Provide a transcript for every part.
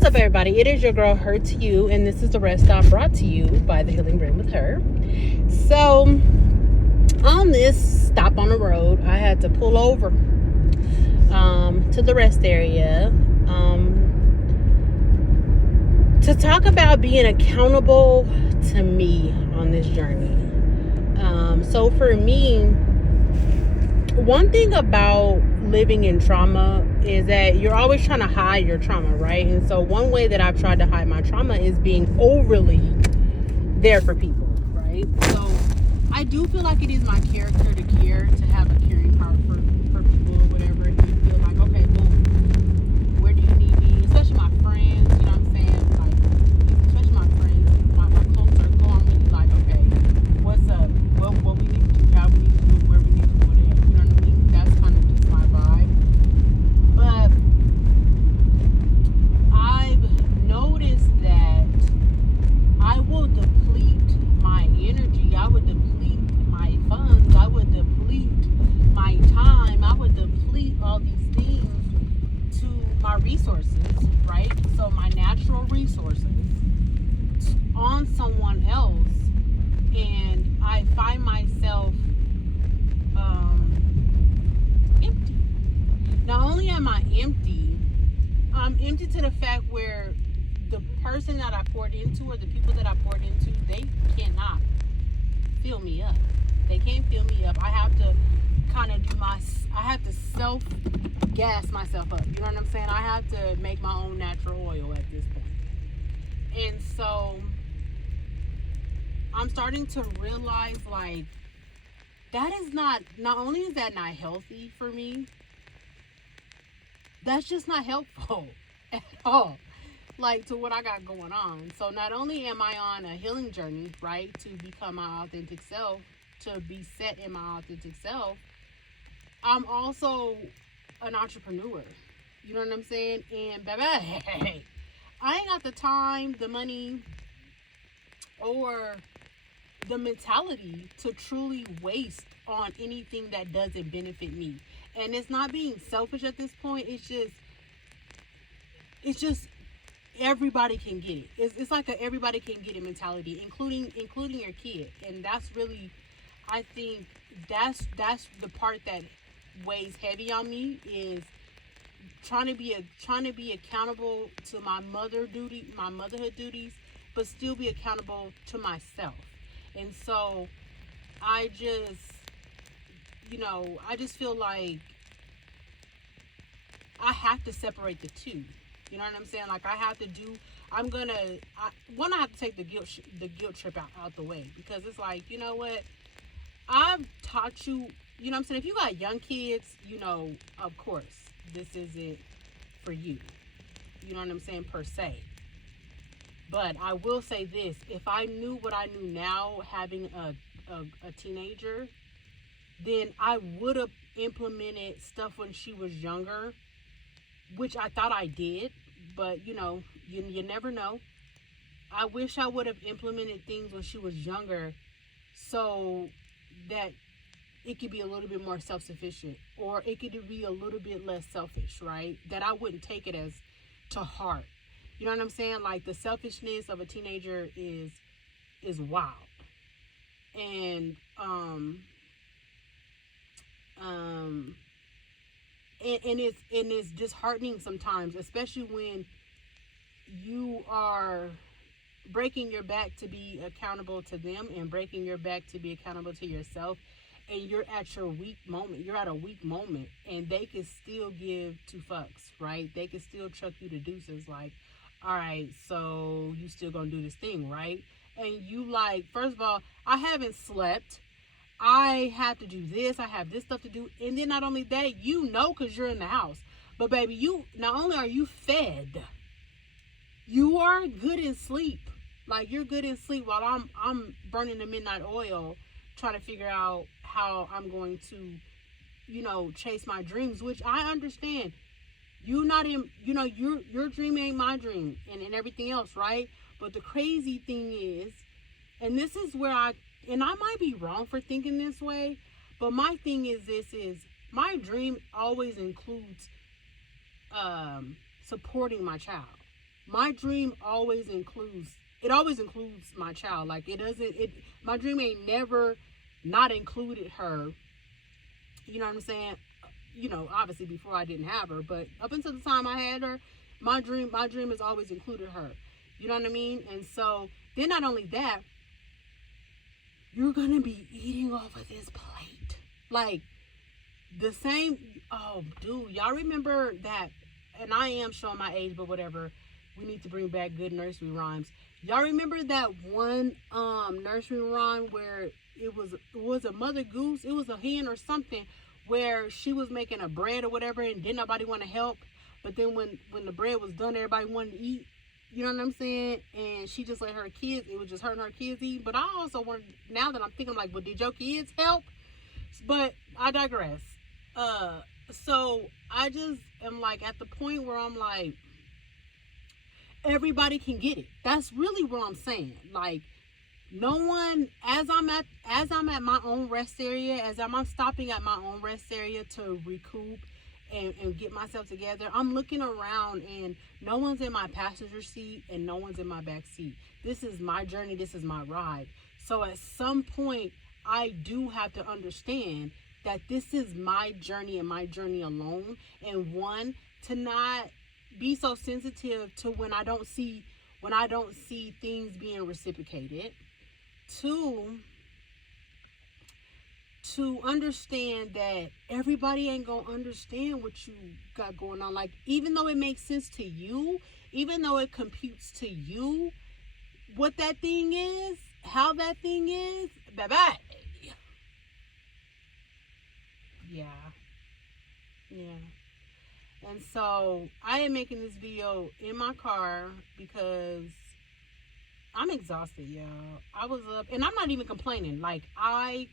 What's up, everybody? It is your girl, Her to You, and this is the rest stop brought to you by the Healing Brain with Her. So, on this stop on the road, I had to pull over to the rest area to talk about being accountable to me on this journey. So, for me, one thing about living in trauma is that you're always trying to hide your trauma, right? And so one way that I've tried to hide my trauma is being overly there for people, right? So I do feel like it is my character to care, to have a caring heart for people or whatever. And you feel like, okay, boom, where do you need me? Especially my friends, you know what I'm saying? Like, especially my friends, my close circle, I'm really like, okay, what's up? What we need to do, how we need to do it, where we need to do it at. You know what I mean? That's kind of just my vibe. But I've noticed that I will deplete my energy, I would deplete my funds, I would deplete my time, I would deplete all these things to my resources, right? So my natural resources on someone else, and I find myself empty. Not only am I empty, I'm empty to the fact where the person that I poured into, or the people that I poured into, they cannot fill me up. They can't fill me up. I have to kind of I have to self-gas myself up. You know what I'm saying? I have to make my own natural oil at this point. And so I'm starting to realize, like, that is not only is that not healthy for me, that's just not helpful at all, like, to what I got going on. So not only am I on a healing journey, right, to become my authentic self, to be set in my authentic self, I'm also an entrepreneur. You know what I'm saying? And baby, I ain't got the time, the money, or the mentality to truly waste on anything that doesn't benefit me. And it's not being selfish at this point. It's just everybody can get it. It's like a everybody can get it mentality, including your kid. And that's really, I think that's the part that weighs heavy on me, is trying to be accountable to my motherhood duties, but still be accountable to myself. And so I just feel like I have to separate the two. You know what I'm saying? Like, I have to I have to take the guilt trip out the way, because it's like, you know what? I've taught you, you know what I'm saying? If you got young kids, of course, this isn't for you. You know what I'm saying? Per se. But I will say this: if I knew what I knew now, having a teenager, then I would have implemented stuff when she was younger, which I thought I did, but you never know. I wish I would have implemented things when she was younger, so that it could be a little bit more self-sufficient, or it could be a little bit less selfish, right? That I wouldn't take it as to heart. You know what I'm saying? Like, the selfishness of a teenager is wild. And it's disheartening sometimes, especially when you are breaking your back to be accountable to them, and breaking your back to be accountable to yourself, and you're at your weak moment. You're at a weak moment, and they can still give two fucks, right? They can still chuck you the deuces, like, all right, so you still gonna do this thing, right? And you like, first of all, I haven't slept. I have to do this. I have this stuff to do. And then not only that, because you're in the house. But baby, not only are you fed, you are good in sleep. Like, you're good in sleep, while I'm burning the midnight oil, trying to figure out how I'm going to, chase my dreams, which I understand. You're not in, your dream ain't my dream, and everything else, right? But the crazy thing is, and this is where I might be wrong for thinking this way, but my thing is my dream always includes supporting my child. my dream always includes my child. Like my dream ain't never not included her. You know what I'm saying? You know, obviously before I didn't have her, but up until the time I had her, my dream has always included her. You know what I mean? And so then not only that, you're gonna be eating off of this plate. Like the same, oh dude, y'all remember that, and I am showing my age, but whatever. We need to bring back good nursery rhymes. Y'all remember that one nursery rhyme where it was a mother goose, it was a hen or something, where she was making a bread or whatever and didn't nobody want to help, but then when the bread was done, everybody wanted to eat. You know what I'm saying? And she just let her kids, it was just hurting her kids eat. But I also wanted, now that I'm thinking, like, well, did your kids help? But I digress. So I just am like at the point where I'm like, everybody can get it. That's really what I'm saying. Like, no one, as I'm at my own rest area, as I'm stopping at my own rest area to recoup and get myself together, I'm looking around and no one's in my passenger seat and no one's in my back seat. This is my journey. This is my ride. So at some point, I do have to understand that this is my journey and my journey alone. And one, to not be so sensitive to when I don't see things being reciprocated. Two, to understand that everybody ain't gonna understand what you got going on. Like, even though it makes sense to you, even though it computes to you what that thing is, how that thing is, bye-bye. Yeah. And so I am making this video in my car because I'm exhausted, y'all. I was up, and I'm not even complaining. Like, I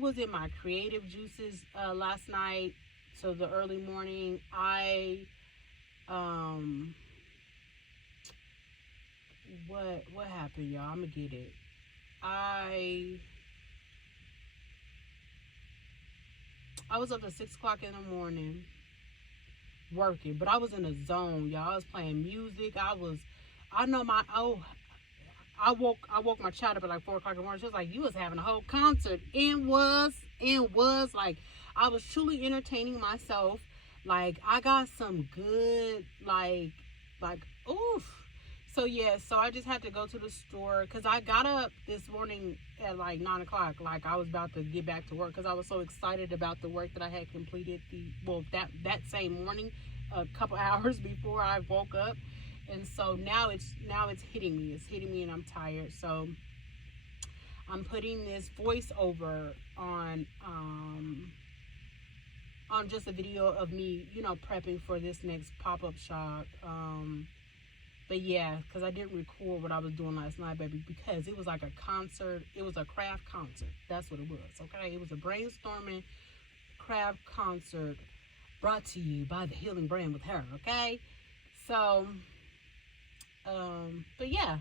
was in my creative juices last night, so the early morning. What happened, y'all? I'm gonna get it. I was up at 6 o'clock in the morning working, but I was in a zone, y'all. I was playing music. I woke my child up at like 4 o'clock in the morning. She was like, you was having a whole concert. And was like, I was truly entertaining myself. Like, I got some good, like, oof. So yeah, so I just had to go to the store because I got up this morning at like 9 o'clock. Like, I was about to get back to work because I was so excited about the work that I had completed that same morning, a couple hours before I woke up. And so now it's hitting me. It's hitting me and I'm tired. So I'm putting this voiceover on just a video of me, you know, prepping for this next pop-up shop. But yeah, because I didn't record what I was doing last night, baby, because it was like a concert. It was a craft concert. That's what it was, okay? It was a brainstorming craft concert brought to you by the Healing Brand with her, okay? So, but yeah.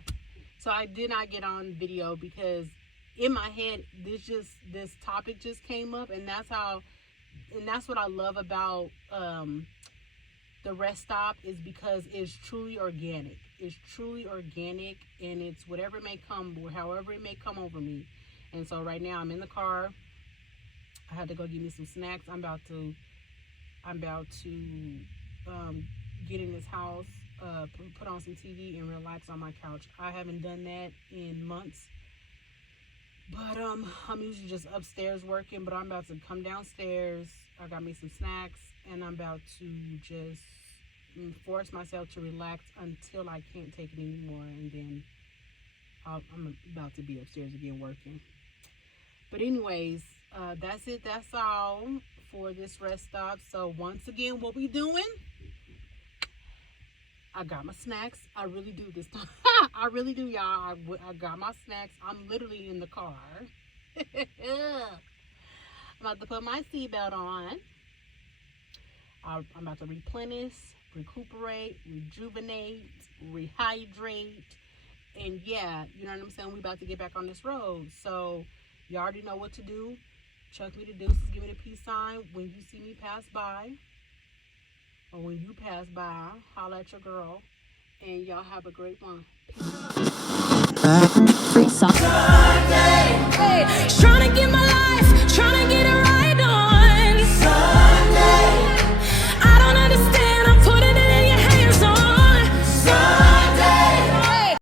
So I did not get on video because in my head, this topic just came up, and that's what I love about the rest stop, is because it's truly organic. It's truly organic, and it's whatever may come, or however it may come over me. And so right now I'm in the car. I had to go get me some snacks. I'm about to get in this house, put on some TV and relax on my couch. I haven't done that in months. But I'm usually just upstairs working, but I'm about to come downstairs. I got me some snacks, and I'm about to just force myself to relax until I can't take it anymore, and then I'm about to be upstairs again working. But anyways, that's it. That's all for this rest stop. So once again, what we doing? I got my snacks. I really do this time. I really do, y'all. I got my snacks. I'm literally in the car. I'm about to put my seatbelt on. I'm about to replenish, recuperate, rejuvenate, rehydrate. And yeah, you know what I'm saying? We about to get back on this road. So you already know what to do. Chuck me the deuces. Give me the peace sign when you see me pass by. or when you pass by, holla at your girl. And y'all have a great one.